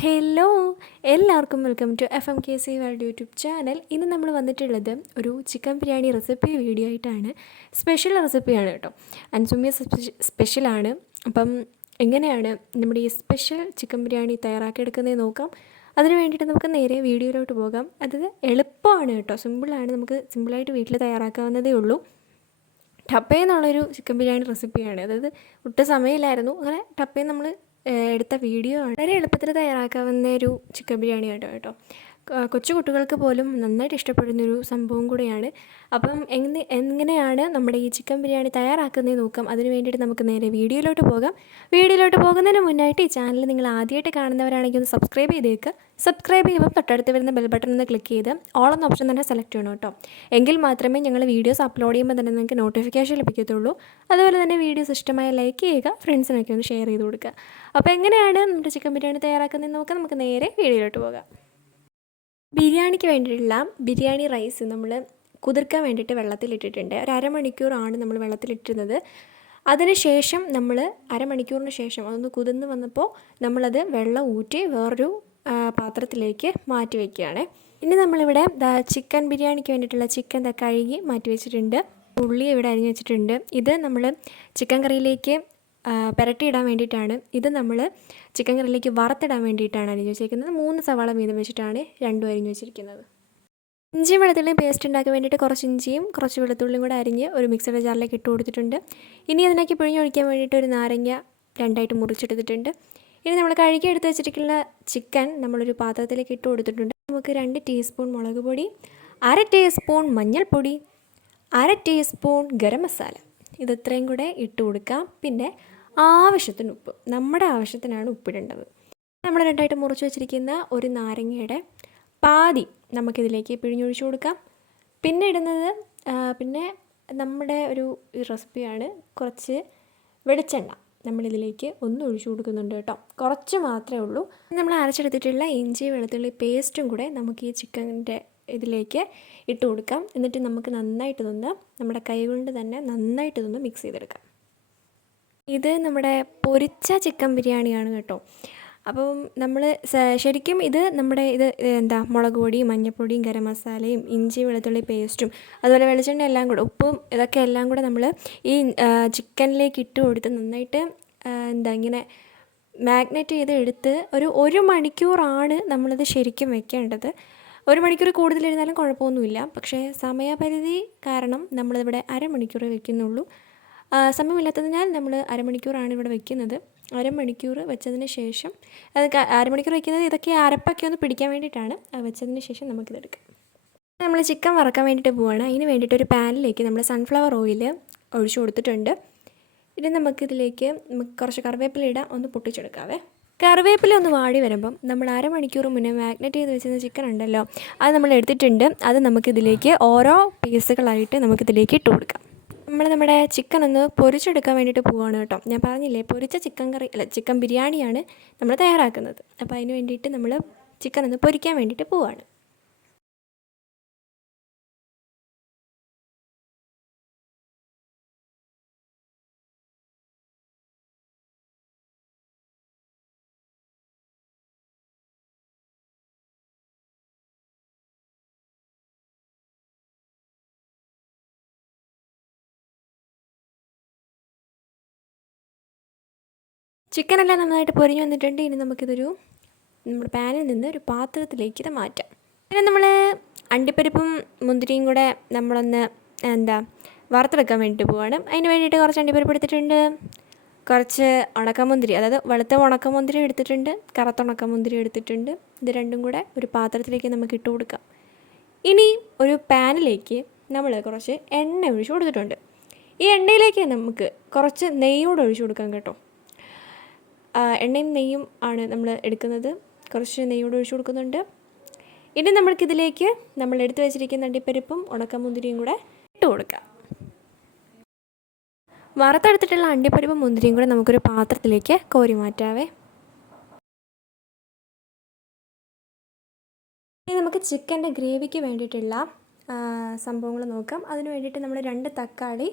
Hello എല്ലാവർക്കും welcome to FMKC world YouTube channel. ഇന്ന് നമ്മൾ വന്നിട്ടുള്ളത് ഒരു ചിക്കൻ ബിരിയാണി റെസിപ്പി വീഡിയോ ആയിട്ടാണ്. സ്പെഷ്യൽ റെസിപ്പിയാണ് കേട്ടോ. അൻസുമിയ സ്പെഷ്യലാണ്. അപ്പം എങ്ങനെയാണ് നമ്മുടെ ഈ സ്പെഷ്യൽ ചിക്കൻ ബിരിയാണി തയ്യാറാക്കിയെടുക്കുന്നത് നോക്കാം. അതിന് വേണ്ടിയിട്ട് നമുക്ക് നേരെ വീഡിയോയിലോട്ട് പോകാം. അത് എളുപ്പമാണ് കേട്ടോ, സിമ്പിളാണ്. നമുക്ക് സിമ്പിളായിട്ട് വീട്ടിൽ തയ്യാറാക്കാവുന്നതേ ഉള്ളൂ. ടപ്പേന്നുള്ളൊരു ചിക്കൻ ബിരിയാണി റെസിപ്പിയാണ്. അതായത് ഒട്ടും സമയമില്ലായിരുന്നു, അങ്ങനെ ടപ്പേ നമ്മൾ എടുത്ത വീഡിയോ ആണ്. വളരെ എളുപ്പത്തിൽ തയ്യാറാക്കാവുന്ന ഒരു ചിക്കൻ ബിരിയാണി കേട്ടോ. കൊച്ചു കുട്ടികൾക്ക് പോലും നന്നായിട്ട് ഇഷ്ടപ്പെടുന്നൊരു സംഭവം കൂടെയാണ്. അപ്പം എങ്ങനെയാണ് നമ്മുടെ ഈ ചിക്കൻ ബിരിയാണി തയ്യാറാക്കുന്നത് നോക്കാം. അതിന് വേണ്ടിയിട്ട് നമുക്ക് നേരെ വീഡിയോയിലോട്ട് പോകാം. വീഡിയോയിലോട്ട് പോകുന്നതിന് മുന്നായിട്ട് ഈ ചാനൽ നിങ്ങൾ ആദ്യമായിട്ട് കാണുന്നവരാണെങ്കിൽ ഒന്ന് സബ്സ്ക്രൈബ് ചെയ്തേക്കുക. സബ്സ്ക്രൈബ് ചെയ്യുമ്പോൾ തൊട്ടടുത്ത് വരുന്ന ബെൽ ബട്ടൺ ഒന്ന് ക്ലിക്ക് ചെയ്ത് ഓൾ എന്ന ഓപ്ഷൻ തന്നെ സെലക്ട് ചെയ്യണം കേട്ടോ. എങ്കിൽ മാത്രമേ ഞങ്ങൾ വീഡിയോസ് അപ്ലോഡ് ചെയ്യുമ്പോൾ തന്നെ നിങ്ങൾക്ക് നോട്ടിഫിക്കേഷൻ ലഭിക്കത്തുള്ളൂ. അതുപോലെ തന്നെ വീഡിയോസ് ഇഷ്ടമായ ലൈക്ക് ചെയ്യുക, ഫ്രണ്ട്സിനൊക്കെ ഒന്ന് ഷെയർ ചെയ്ത് കൊടുക്കുക. അപ്പോൾ എങ്ങനെയാണ് നമ്മുടെ ചിക്കൻ ബിരിയാണി തയ്യാറാക്കുന്നത് നോക്കാം. നമുക്ക് നേരെ വീഡിയോയിലോട്ട് പോകാം. ബിരിയാണിക്ക് വേണ്ടിയിട്ടുള്ള ബിരിയാണി റൈസ് നമ്മൾ കുതിർക്കാൻ വേണ്ടിയിട്ട് വെള്ളത്തിലിട്ടിട്ടുണ്ട്. ഒരു അരമണിക്കൂറാണ് നമ്മൾ വെള്ളത്തിലിട്ടിരുന്നത്. അതിനുശേഷം നമ്മൾ അരമണിക്കൂറിന് ശേഷം അതൊന്ന് കുതിർന്ന് വന്നപ്പോൾ നമ്മളത് വെള്ളം ഊറ്റി വേറൊരു പാത്രത്തിലേക്ക് മാറ്റി വയ്ക്കുകയാണ്. ഇനി നമ്മളിവിടെ ചിക്കൻ ബിരിയാണിക്ക് വേണ്ടിയിട്ടുള്ള ചിക്കൻ കഴുകി മാറ്റി വെച്ചിട്ടുണ്ട്. ഉള്ളി ഇവിടെ അരിഞ്ഞ് വെച്ചിട്ടുണ്ട്. ഇത് നമ്മൾ ചിക്കൻ കറിയിലേക്ക് പുരട്ടിയിടാൻ വേണ്ടിയിട്ടാണ്. ഇത് നമ്മൾ ചിക്കൻ കറിയിലേക്ക് വറുത്തിടാൻ വേണ്ടിയിട്ടാണ് അരിഞ്ഞ് വെച്ചിരിക്കുന്നത്. 3 സവാള വീതം വെച്ചിട്ടാണ് രണ്ടും അരിഞ്ഞ് വെച്ചിരിക്കുന്നത്. ഇഞ്ചിയും വെളുത്തുള്ളിയും പേസ്റ്റ് ഉണ്ടാക്കാൻ വേണ്ടിയിട്ട് കുറച്ച് ഇഞ്ചിയും കുറച്ച് വെളുത്തുള്ളിയും കൂടെ അരിഞ്ഞ് ഒരു മിക്സഡ് ജാറിലേക്ക് ഇട്ട് കൊടുത്തിട്ടുണ്ട്. ഇനി അതിലേക്ക് പിഴിഞ്ഞൊഴിക്കാൻ വേണ്ടിയിട്ട് ഒരു നാരങ്ങ രണ്ടായിട്ട് മുറിച്ചെടുത്തിട്ടുണ്ട്. ഇനി നമ്മൾ കഴുകി എടുത്ത് വെച്ചിരിക്കുന്ന ചിക്കൻ നമ്മളൊരു പാത്രത്തിലേക്ക് ഇട്ട് കൊടുത്തിട്ടുണ്ട്. നമുക്ക് 2 ടീസ്പൂൺ മുളക് പൊടി, 1/2 ടീസ്പൂൺ മഞ്ഞൾപ്പൊടി, 1/2 ടീസ്പൂൺ ഗരം മസാല, ഇത് ഇത്രയും കൂടെ ഇട്ട് കൊടുക്കാം. പിന്നെ ആവശ്യത്തിന് ഉപ്പ്, നമ്മുടെ ആവശ്യത്തിനാണ് ഉപ്പിടേണ്ടത്. നമ്മൾ രണ്ടായിട്ട് മുറിച്ച് വെച്ചിരിക്കുന്ന ഒരു നാരങ്ങയുടെ പാതി നമുക്കിതിലേക്ക് പിഴിഞ്ഞൊഴിച്ച് കൊടുക്കാം. പിന്നെ ഇടുന്നത് പിന്നെ നമ്മുടെ ഒരു റെസിപ്പിയാണ്, കുറച്ച് വെളിച്ചെണ്ണ നമ്മളിതിലേക്ക് ഒന്ന് ഒഴിച്ചു കൊടുക്കുന്നുണ്ട് കേട്ടോ. കുറച്ച് മാത്രമേ ഉള്ളൂ. നമ്മൾ അരച്ചെടുത്തിട്ടുള്ള ഇഞ്ചി വെളുത്തുള്ളി പേസ്റ്റും കൂടെ നമുക്ക് ഈ ചിക്കൻ്റെ ഇതിലേക്ക് ഇട്ട് കൊടുക്കാം. എന്നിട്ട് നമുക്ക് നന്നായിട്ടൊന്ന് നമ്മുടെ കൈ കൊണ്ട് തന്നെ നന്നായിട്ടൊന്ന് മിക്സ് ചെയ്തെടുക്കാം. ഇത് നമ്മുടെ പൊരിച്ച ചിക്കൻ ബിരിയാണിയാണ് കേട്ടോ. അപ്പം നമ്മൾ ശരിക്കും ഇത് നമ്മുടെ മുളക് പൊടിയും മഞ്ഞൾപ്പൊടിയും ഗരം മസാലയും ഇഞ്ചി വെളുത്തുള്ളി പേസ്റ്റും അതുപോലെ വെളിച്ചെണ്ണ എല്ലാം കൂടെ ഉപ്പും ഇതൊക്കെ എല്ലാം കൂടെ നമ്മൾ ഈ ചിക്കനിലേക്ക് ഇട്ട് കൊടുത്ത് നന്നായിട്ട് ഇങ്ങനെ മാഗ്നേറ്റ് ചെയ്ത് എടുത്ത് ഒരു മണിക്കൂറാണ് നമ്മളിത് ശരിക്കും വെക്കേണ്ടത്. 1 മണിക്കൂർ കൂടുതലിരുന്നാലും കുഴപ്പമൊന്നുമില്ല. പക്ഷേ സമയപരിധി കാരണം നമ്മളിവിടെ അരമണിക്കൂർ വെക്കുന്നുള്ളൂ. സമയമില്ലാത്തതിനാൽ നമ്മൾ അരമണിക്കൂറാണ് ഇവിടെ വെക്കുന്നത്. അരമണിക്കൂർ വെച്ചതിന് ശേഷം അരമണിക്കൂർ വെക്കുന്നത് ഇതൊക്കെ അരപ്പൊക്കെ ഒന്ന് പിടിക്കാൻ വേണ്ടിയിട്ടാണ്. വെച്ചതിന് ശേഷം നമുക്കിതെടുക്കാം. നമ്മൾ ചിക്കൻ വറക്കാൻ വേണ്ടിയിട്ട് പോവുകയാണ്. അതിന് വേണ്ടിയിട്ട് ഒരു പാനിലേക്ക് നമ്മൾ സൺഫ്ലവർ ഓയിൽ ഒഴിച്ചു കൊടുത്തിട്ടുണ്ട്. ഇനി നമുക്കിതിലേക്ക് കുറച്ച് കറിവേപ്പില ഇടാം, ഒന്ന് പൊട്ടിച്ചെടുക്കാവേ. കറിവേപ്പില ഒന്ന് വാടി വരുമ്പം നമ്മൾ അരമണിക്കൂർ മുന്നേ മാഗ്നേറ്റ് ചെയ്ത് വെച്ചിരുന്ന ചിക്കൻ ഉണ്ടല്ലോ, അത് നമ്മൾ എടുത്തിട്ടുണ്ട്. അത് നമുക്കിതിലേക്ക് ഓരോ പീസുകളായിട്ട് നമുക്കിതിലേക്ക് ഇട്ട് കൊടുക്കാം. നമ്മുടെ ചിക്കൻ ഒന്ന് പൊരിച്ചെടുക്കാൻ വേണ്ടിയിട്ട് പോവുകയാണ് കേട്ടോ. ഞാൻ പറഞ്ഞില്ലേ, പൊരിച്ച ചിക്കൻ ബിരിയാണിയാണ് നമ്മൾ തയ്യാറാക്കുന്നത്. അപ്പോൾ അതിന് വേണ്ടിയിട്ട് നമ്മൾ ചിക്കൻ ഒന്ന് പൊരിക്കാൻ വേണ്ടിയിട്ട് പോവുകയാണ്. ചിക്കനെല്ലാം നന്നായിട്ട് പൊരിഞ്ഞ് വന്നിട്ടുണ്ട്. ഇനി നമുക്കിതൊരു നമ്മുടെ പാനിൽ നിന്ന് ഒരു പാത്രത്തിലേക്ക് ഇത് മാറ്റാം. പിന്നെ നമ്മൾ അണ്ടിപ്പരിപ്പും മുന്തിരിയും കൂടെ നമ്മളൊന്ന് വറുത്തെടുക്കാൻ വേണ്ടിയിട്ട് പോവുകയാണ്. അതിന് വേണ്ടിയിട്ട് കുറച്ച് അണ്ടിപ്പരിപ്പ് എടുത്തിട്ടുണ്ട്, കുറച്ച് ഉണക്കമുന്തിരി, അതായത് വെളുത്ത ഉണക്കമുന്തിരി എടുത്തിട്ടുണ്ട്, കറുത്ത ഉണക്കമുന്തിരി എടുത്തിട്ടുണ്ട്. ഇത് രണ്ടും കൂടെ ഒരു പാത്രത്തിലേക്ക് നമുക്ക് ഇട്ട് കൊടുക്കാം. ഇനി ഒരു പാനിലേക്ക് നമ്മൾ കുറച്ച് എണ്ണ ഒഴിച്ച് കൊടുത്തിട്ടുണ്ട്. ഈ എണ്ണയിലേക്ക് നമുക്ക് കുറച്ച് നെയ്യോട് ഒഴിച്ച് കൊടുക്കാം കേട്ടോ. എണ്ണയും നെയ്യും ആണ് നമ്മൾ എടുക്കുന്നത്. കുറച്ച് നെയ്യോട് ഒഴിച്ച് കൊടുക്കുന്നുണ്ട്. ഇനി നമ്മൾക്കിതിലേക്ക് നമ്മൾ എടുത്ത് വെച്ചിരിക്കുന്ന അണ്ടിപ്പരിപ്പും ഉണക്കമുന്തിരിയും കൂടെ ഇട്ട് കൊടുക്കാം. വറുത്തെടുത്തിട്ടുള്ള അണ്ടിപ്പരിപ്പും മുന്തിരിയും കൂടെ നമുക്കൊരു പാത്രത്തിലേക്ക് കോരി മാറ്റാവേ. ഇനി നമുക്ക് ചിക്കൻ്റെ ഗ്രേവിക്ക് വേണ്ടിയിട്ടുള്ള സംഭവങ്ങൾ നോക്കാം. അതിന് വേണ്ടിയിട്ട് നമ്മൾ 2 തക്കാളി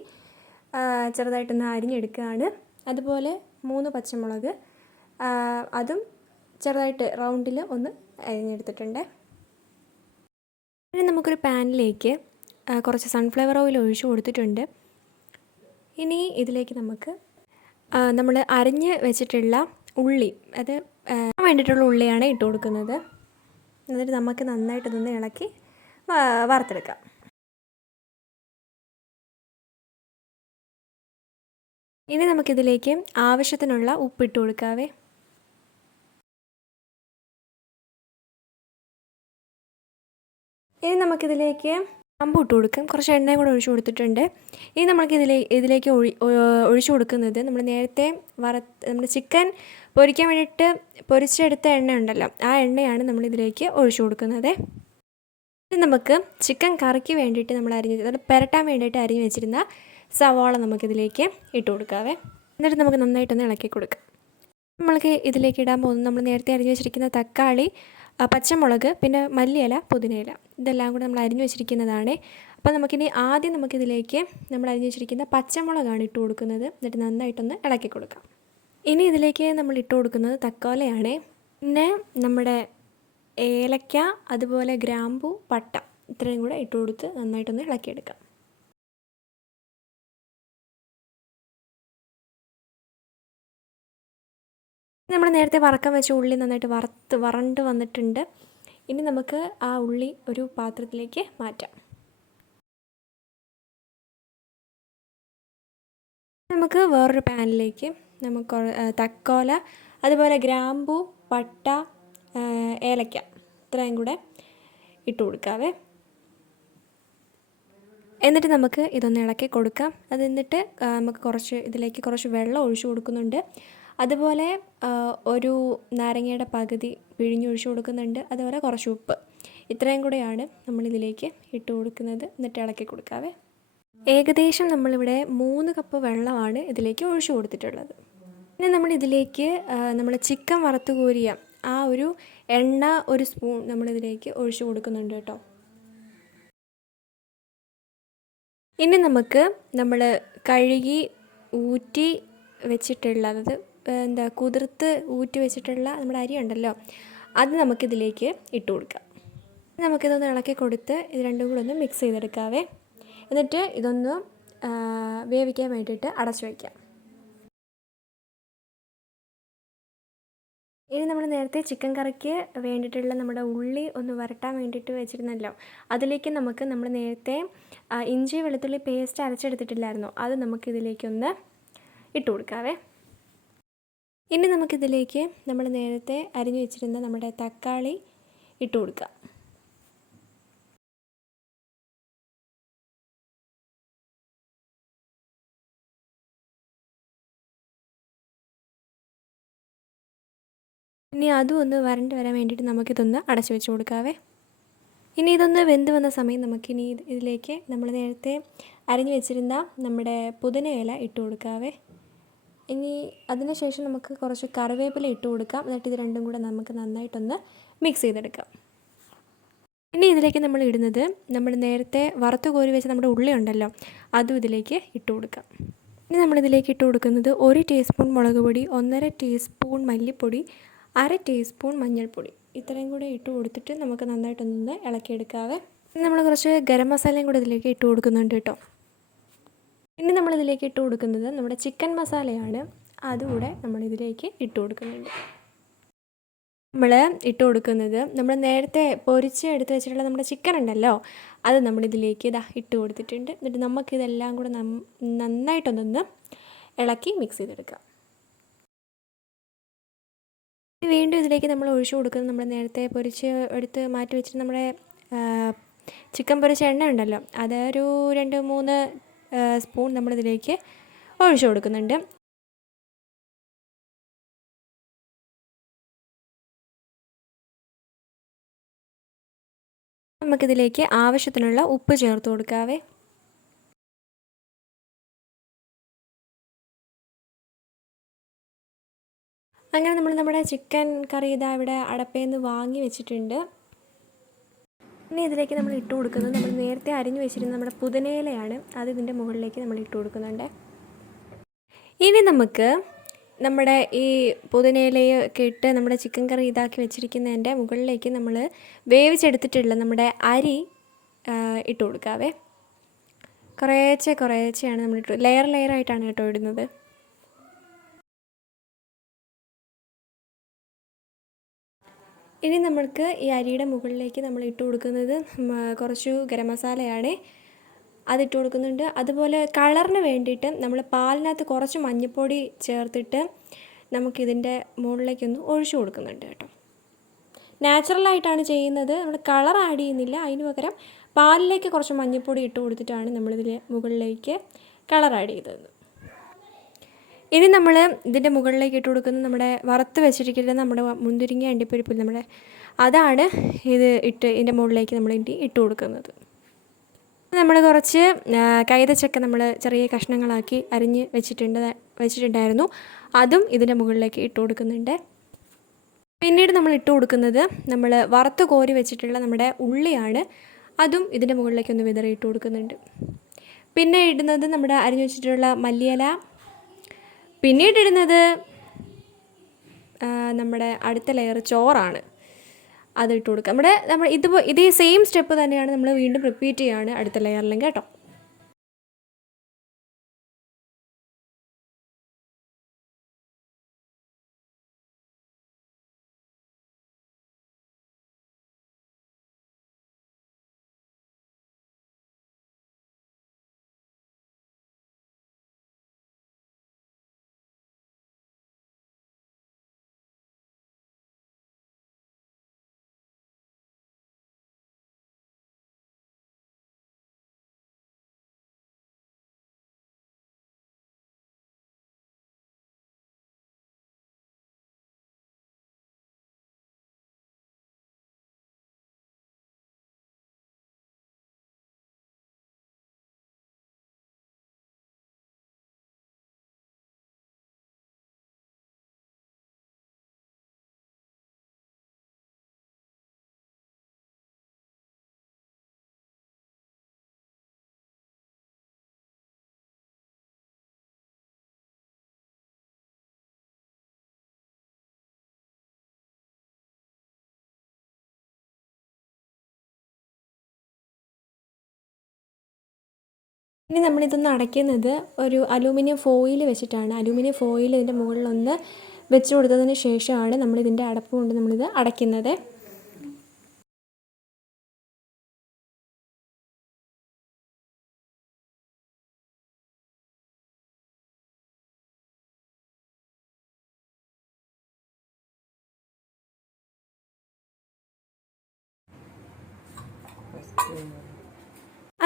ചെറുതായിട്ടൊന്ന് അരിഞ്ഞെടുക്കുകയാണ്. അതുപോലെ 3 പച്ചമുളക്, അതും ചെറുതായിട്ട് റൗണ്ടിൽ ഒന്ന് അരിഞ്ഞെടുത്തിട്ടുണ്ട്. ഇനി നമുക്കൊരു പാനിലേക്ക് കുറച്ച് സൺഫ്ലവർ ഓയിൽ ഒഴിച്ചു കൊടുത്തിട്ടുണ്ട്. ഇനി ഇതിലേക്ക് നമുക്ക് നമ്മൾ അരിഞ്ഞ് വെച്ചിട്ടുള്ള ഉള്ളി, അത് വേണ്ടിയിട്ടുള്ള ഉള്ളിയാണ് ഇട്ട് കൊടുക്കുന്നത്. എന്നിട്ട് നമുക്ക് നന്നായിട്ട് ഇതൊന്ന് ഇളക്കി വറുത്തെടുക്കാം. ഇനി നമുക്കിതിലേക്ക് ആവശ്യത്തിനുള്ള ഉപ്പിട്ട് കൊടുക്കാവേ. ഇനി നമുക്കിതിലേക്ക് ഗ്രാമ്പു ഇട്ട് കൊടുക്കാം. കുറച്ച് എണ്ണയും കൂടെ ഒഴിച്ചു കൊടുത്തിട്ടുണ്ട്. ഇനി ഇതിലേക്ക് ഒഴിച്ചു കൊടുക്കുന്നത് നമ്മൾ നേരത്തെ നമ്മൾ ചിക്കൻ പൊരിക്കാൻ വേണ്ടിയിട്ട് പൊരിച്ചെടുത്ത എണ്ണ ഉണ്ടല്ലോ, ആ എണ്ണയാണ് നമ്മളിതിലേക്ക് ഒഴിച്ചു കൊടുക്കുന്നത്. ഇനി നമുക്ക് ചിക്കൻ കറിക്ക് വേണ്ടിയിട്ട് നമ്മൾ പുരട്ടാൻ വേണ്ടിയിട്ട് അരിഞ്ഞ് വെച്ചിരുന്ന സവാള നമുക്കിതിലേക്ക് ഇട്ട് കൊടുക്കാവേ. എന്നിട്ട് നമുക്ക് നന്നായിട്ടൊന്ന് ഇളക്കി കൊടുക്കാം. നമ്മൾക്ക് ഇതിലേക്ക് ഇടാൻ പോകുന്നത് നമ്മൾ നേരത്തെ അരിഞ്ഞ് വെച്ചിരിക്കുന്ന തക്കാളി, പച്ചമുളക്, പിന്നെ മല്ലിയില, പുതിനയില, ഇതെല്ലാം കൂടെ നമ്മൾ അരിഞ്ഞ് വെച്ചിരിക്കുന്നതാണ്. അപ്പോൾ നമുക്കിതിലേക്ക് നമ്മൾ അരിഞ്ഞ് വെച്ചിരിക്കുന്ന പച്ചമുളകാണ് ഇട്ട് കൊടുക്കുന്നത്. എന്നിട്ട് നന്നായിട്ടൊന്ന് ഇളക്കി കൊടുക്കാം. ഇനി ഇതിലേക്ക് നമ്മൾ ഇട്ട് കൊടുക്കുന്നത് തക്കോലയാണ്. പിന്നെ നമ്മുടെ ഏലക്ക, അതുപോലെ ഗ്രാമ്പു, പട്ട, ഇത്രയും കൂടെ ഇട്ട് കൊടുത്ത് നന്നായിട്ടൊന്ന് ഇളക്കിയെടുക്കാം. നമ്മൾ നേരത്തെ വറക്കാൻ വെച്ച ഉള്ളി നന്നായിട്ട് വറണ്ട് വന്നിട്ടുണ്ട്. ഇനി നമുക്ക് ആ ഉള്ളി ഒരു പാത്രത്തിലേക്ക് മാറ്റാം. നമുക്ക് വേറൊരു പാനിലേക്ക് നമുക്ക് തക്കോല, അതുപോലെ ഗ്രാമ്പു, പട്ട, ഏലക്ക, ഇത്രയും കൂടെ ഇട്ട് കൊടുക്കാവേ. എന്നിട്ട് നമുക്ക് ഇതൊന്ന് ഇളക്കി കൊടുക്കാം. എന്നിട്ട് നമുക്ക് ഇതിലേക്ക് കുറച്ച് വെള്ളം ഒഴിച്ചു കൊടുക്കുന്നുണ്ട്. അതുപോലെ ഒരു നാരങ്ങയുടെ പകുതി പിഴിഞ്ഞൊഴിച്ചു കൊടുക്കുന്നുണ്ട്. അതുപോലെ കുറച്ച് ഉപ്പ്, ഇത്രയും കൂടെയാണ് നമ്മളിതിലേക്ക് ഇട്ട് കൊടുക്കുന്നത്. എന്നിട്ട് ഇളക്കി കൊടുക്കാവേ. ഏകദേശം നമ്മളിവിടെ 3 കപ്പ് വെള്ളമാണ് ഇതിലേക്ക് ഒഴിച്ചു കൊടുത്തിട്ടുള്ളത്. പിന്നെ നമ്മളിതിലേക്ക് നമ്മൾ ചിക്കൻ വറുത്ത് കോരിയ ആ ഒരു എണ്ണ ഒരു സ്പൂൺ നമ്മളിതിലേക്ക് ഒഴിച്ചു കൊടുക്കുന്നുണ്ട് കേട്ടോ. ഇനി നമ്മൾ കഴുകി ഊറ്റി വെച്ചിട്ടുള്ളത് കുതിർത്ത് ഊറ്റി വെച്ചിട്ടുള്ള നമ്മുടെ അരി ഉണ്ടല്ലോ, അത് നമുക്കിതിലേക്ക് ഇട്ട് കൊടുക്കാം. നമുക്കിതൊന്ന് ഇളക്കി കൊടുത്ത് ഇത് രണ്ടും കൂടെ ഒന്ന് മിക്സ് ചെയ്തെടുക്കാവേ. എന്നിട്ട് ഇതൊന്ന് വേവിക്കാൻ വേണ്ടിയിട്ട് അടച്ചു വയ്ക്കാം. ഇനി നമ്മൾ നേരത്തെ ചിക്കൻ കറിക്ക് വേണ്ടിയിട്ടുള്ള നമ്മുടെ ഉള്ളി ഒന്ന് വരട്ടാൻ വേണ്ടിയിട്ട് വെച്ചിരുന്നല്ലോ, അതിലേക്ക് നമ്മൾ നേരത്തെ ഇഞ്ചി വെളുത്തുള്ളി പേസ്റ്റ് അരച്ചെടുത്തിട്ടില്ലായിരുന്നോ, അത് നമുക്കിതിലേക്കൊന്ന് ഇട്ട് കൊടുക്കാവേ. ഇനി നമുക്കിതിലേക്ക് നമ്മൾ നേരത്തെ അരിഞ്ഞു വെച്ചിരുന്ന നമ്മുടെ തക്കാളി ഇട്ട് കൊടുക്കാം. ഇനി അതും ഒന്ന് വരണ്ട് വരാൻ വേണ്ടിയിട്ട് നമുക്കിതൊന്ന് അടച്ചു വെച്ച് കൊടുക്കാവേ. ഇനി ഇതൊന്ന് വെന്ത് വന്ന സമയം നമുക്കിനി ഇതിലേക്ക് നമ്മൾ നേരത്തെ അരിഞ്ഞു വെച്ചിരുന്ന നമ്മുടെ പുതിനയില ഇട്ട് കൊടുക്കാവേ. ഇനി അതിനുശേഷം നമുക്ക് കുറച്ച് കറിവേപ്പില ഇട്ട് കൊടുക്കാം. എന്നിട്ട് ഇത് രണ്ടും കൂടെ നമുക്ക് നന്നായിട്ടൊന്ന് മിക്സ് ചെയ്തെടുക്കാം. ഇനി ഇതിലേക്ക് നമ്മൾ ഇടുന്നത് നമ്മൾ നേരത്തെ വറുത്ത് കോരി വെച്ച നമ്മുടെ ഉള്ളി ഉണ്ടല്ലോ, അതും ഇതിലേക്ക് ഇട്ട് കൊടുക്കാം. ഇനി നമ്മളിതിലേക്ക് ഇട്ട് കൊടുക്കുന്നത് 1 ടീസ്പൂൺ മുളക് പൊടി, 1.5 ടീസ്പൂൺ മല്ലിപ്പൊടി, 1/2 ടീസ്പൂൺ മഞ്ഞൾപ്പൊടി, ഇത്രയും കൂടെ ഇട്ട് കൊടുത്തിട്ട് നമുക്ക് നന്നായിട്ടൊന്ന് ഇളക്കിയെടുക്കാവേ. നമ്മൾ കുറച്ച് ഗരം മസാലയും കൂടെ ഇതിലേക്ക് ഇട്ട് കൊടുക്കുന്നുണ്ട് കേട്ടോ. ഇനി നമ്മളിതിലേക്ക് ഇട്ട് കൊടുക്കുന്നത് നമ്മുടെ ചിക്കൻ മസാലയാണ്, അതുകൂടെ നമ്മളിതിലേക്ക് ഇട്ട് കൊടുക്കുന്നുണ്ട്. നമ്മൾ ഇട്ട് കൊടുക്കുന്നത് നമ്മൾ നേരത്തെ പൊരിച്ച് എടുത്ത് വെച്ചിട്ടുള്ള നമ്മുടെ ചിക്കൻ ഉണ്ടല്ലോ, അത് നമ്മളിതിലേക്ക് ഇട്ട് കൊടുത്തിട്ടുണ്ട്. എന്നിട്ട് നമുക്കിതെല്ലാം കൂടെ നന്നായിട്ടൊന്ന് ഇളക്കി മിക്സ് ചെയ്തെടുക്കാം. വീണ്ടും ഇതിലേക്ക് നമ്മൾ ഒഴിച്ചു കൊടുക്കുന്നത് നമ്മൾ നേരത്തെ പൊരിച്ച് എടുത്ത് മാറ്റി വെച്ചിട്ട് നമ്മുടെ ചിക്കൻ പൊരിച്ച എണ്ണ ഉണ്ടല്ലോ, അതൊരു 2-3 സ്പൂൺ നമ്മളിതിലേക്ക് ഒഴിച്ചു കൊടുക്കുന്നുണ്ട്. നമുക്കിതിലേക്ക് ആവശ്യത്തിനുള്ള ഉപ്പ് ചേർത്ത് കൊടുക്കാവേ. അങ്ങനെ നമ്മുടെ ചിക്കൻ കറി ഇവിടെ അടപ്പേന്ന് വാങ്ങി വെച്ചിട്ടുണ്ട്. ഇനി ഇതിലേക്ക് നമ്മൾ ഇട്ട് കൊടുക്കുന്നത് നമ്മൾ നേരത്തെ അരിഞ്ഞു വെച്ചിരുന്ന നമ്മുടെ പുതിനയിലയാണ്, അത് ഇതിൻ്റെ മുകളിലേക്ക് നമ്മൾ ഇട്ട് കൊടുക്കുന്നുണ്ട്. ഇനി നമുക്ക് നമ്മുടെ ഈ പുതിനയിലയൊക്കെ ഇട്ട് നമ്മുടെ ചിക്കൻ കറി ഇതാക്കി വെച്ചിരിക്കുന്നതിൻ്റെ മുകളിലേക്ക് നമ്മൾ വേവിച്ചെടുത്തിട്ടുള്ള നമ്മുടെ അരി ഇട്ട് കൊടുക്കാവേ. കുറേശ്ശെയാണ് നമ്മൾ ലെയറായിട്ടാണ് കേട്ടോ ഇടുന്നത്. ഇനി നമ്മൾക്ക് ഈ അരിയുടെ മുകളിലേക്ക് നമ്മൾ ഇട്ട് കൊടുക്കുന്നത് കുറച്ച് ഗരം മസാലയാണ്, അതിട്ട് കൊടുക്കുന്നുണ്ട്. അതുപോലെ കളറിന് വേണ്ടിയിട്ട് നമ്മൾ പാലിനകത്ത് കുറച്ച് മഞ്ഞൾപ്പൊടി ചേർത്തിട്ട് നമുക്കിതിൻ്റെ മുകളിലേക്കൊന്ന് ഒഴിച്ചു കൊടുക്കുന്നുണ്ട് കേട്ടോ. നാച്ചുറലായിട്ടാണ് ചെയ്യുന്നത്, നമ്മൾ കളർ ആഡ് ചെയ്യുന്നില്ല. അതിന് പകരം പാലിലേക്ക് കുറച്ച് മഞ്ഞൾപ്പൊടി ഇട്ട് കൊടുത്തിട്ടാണ് നമ്മളിതിൽ മുകളിലേക്ക് കളർ ആഡ് ചെയ്തത്. ഇനി നമ്മൾ ഇതിൻ്റെ മുകളിലേക്ക് ഇട്ട് കൊടുക്കുന്നത് നമ്മുടെ വറുത്ത് വെച്ചിരിക്കുന്ന നമ്മുടെ മുന്തിരിങ്ങ അണ്ടിപ്പരിപ്പ് നമ്മുടെ അതാണ് ഇതിൻ്റെ മുകളിലേക്ക് നമ്മൾ ഇട്ട് കൊടുക്കുന്നത്. നമ്മൾ കുറച്ച് കൈതച്ചക്ക നമ്മൾ ചെറിയ കഷ്ണങ്ങളാക്കി അരിഞ്ഞ് വെച്ചിട്ടുണ്ടായിരുന്നു, അതും ഇതിൻ്റെ മുകളിലേക്ക് ഇട്ട് കൊടുക്കുന്നുണ്ട്. പിന്നീട് നമ്മൾ ഇട്ട് കൊടുക്കുന്നത് നമ്മൾ വറുത്ത് കോരി വെച്ചിട്ടുള്ള നമ്മുടെ ഉള്ളിയാണ്, അതും ഇതിൻ്റെ മുകളിലേക്കൊന്ന് വിതറി ഇട്ട് കൊടുക്കുന്നുണ്ട്. പിന്നെ ഇടുന്നത് നമ്മുടെ അരിഞ്ഞു വെച്ചിട്ടുള്ള മല്ലിയില. പിന്നീട് ഇടുന്നത് നമ്മുടെ അടുത്ത ലെയർ ചോറാണ്, അതിട്ട് കൊടുക്കുക. നമ്മൾ ഇതേ സെയിം സ്റ്റെപ്പ് തന്നെയാണ് നമ്മൾ വീണ്ടും റിപ്പീറ്റ് ചെയ്യുകയാണ് അടുത്ത ലെയറിലും കേട്ടോ. ഇനി നമ്മളിതൊന്ന് അടയ്ക്കുന്നത് ഒരു അലൂമിനിയം ഫോയിൽ വെച്ചിട്ടാണ്. അലൂമിനിയം ഫോയിൽ ഇതിൻ്റെ മുകളിലൊന്ന് വെച്ച് കൊടുത്തതിന് ശേഷമാണ് നമ്മളിതിൻ്റെ അടപ്പ് കൊണ്ട് നമ്മളിത് അടയ്ക്കുന്നത്.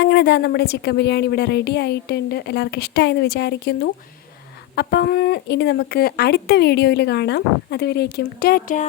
അങ്ങനെ ഇതാ നമ്മുടെ ചിക്കൻ ബിരിയാണി ഇവിടെ റെഡി ആയിട്ടുണ്ട്. എല്ലാവർക്കും ഇഷ്ടമായെന്ന് വിചാരിക്കുന്നു. അപ്പം ഇനി നമുക്ക് അടുത്ത വീഡിയോയിൽ കാണാം. അതുവരേക്കും ടാറ്റാ.